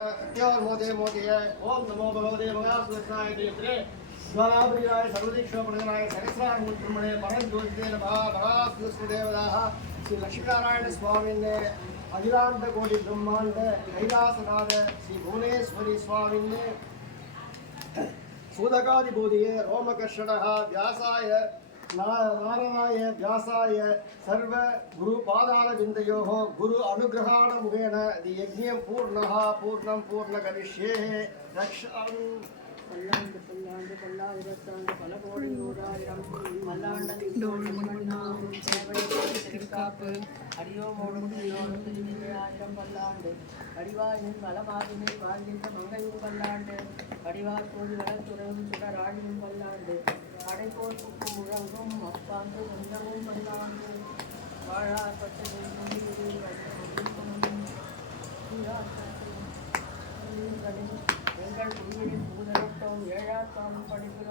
मोदे मोदय ओम नमो भगवते महापुरुषाय देवत्रे स्वाहाप्रियाय सर्वदीक्षोपणनाय सहस्रार्मुद्रमणे परमज्योतिते नमः महापुरुषदेवताः श्री लक्ष्मीनारायण स्वामिने अखिलांड कोटि ब्रह्मांड कैलासनाथ श्री भुवनेश्वरी स्वामिने सूदकादिबोधिये रोमकर्षणः व्यासाय नारायणाय व्यासाय सर्व गुरुपादारविन्दयोः गुरु अनुग्रहाण मुखेन यज्ञं पूर्णं पूर्णकरिष्ये रक्षामि பல்லாண்டு பல்லாண்டு பல்லாயிரத்தாண்டு பல கோடி நூறாயிரம் மல்லாண்டு திருக்காப்பு அடியோமோடும் ஆயிரம் பல்லாண்டு அடிவாயின் பலமாதினை வாழ்கின்ற மங்கையும் பல்லாண்டு அடிவார் கோடி வளத்துறையும் சுடராழியும் பல்லாண்டு அடைப்போர் புக்கு முழங்கும் அப்பாந்து சொந்தமும் பல்லாண்டு வாழாப்பட்ட எங்கள் குழுவின் பூதரட்டம் ஏழாத்தாம் படிப்பு